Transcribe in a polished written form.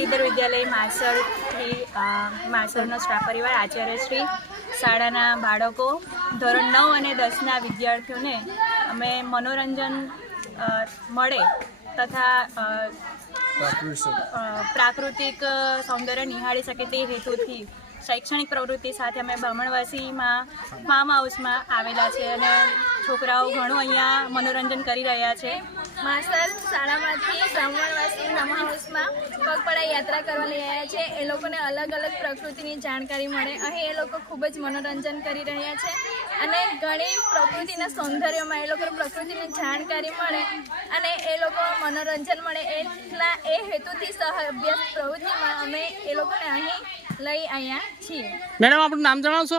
શ્રીધર વિદ્યાલય માસળથી માસળનો staff પરિવાર, આચાર્યશ્રી, શાળાના બાળકો, ધોરણ 9 અને 10ના વિદ્યાર્થીઓને અમે મનોરંજન મળે તથા પ્રાકૃતિક સૌંદર્ય નિહાળી શકે તે હેતુથી શૈક્ષણિક પ્રવૃત્તિ સાથે અમે બામણવાસીમાં ફાર્મ હાઉસમાં આવેલા છે અને છોકરાઓ ઘણું અહીંયા મનોરંજન કરી રહ્યા છે. માસળ શાળામાંથી બામણવાસી ફાર્મ હાઉસમાં પગપાળા યાત્રા કરવા લઈ આવ્યા છે. એ લોકોને અલગ અલગ પ્રકૃતિની જાણકારી મળે. અહીં એ લોકો ખૂબ જ મનોરંજન કરી રહ્યા છે અને ઘણી પ્રકૃતિના સૌંદર્યમાં એ લોકોને પ્રકૃતિની જાણકારી મળે અને એ લોકો મનોરંજન મળે એ હેતુથી સહ અભ્યાસ પ્રવૃત્તિમાં અમે એ લોકોને અહીં લઈ આવ્યા છીએ. મેડમ, આપણું નામ જણાવશો?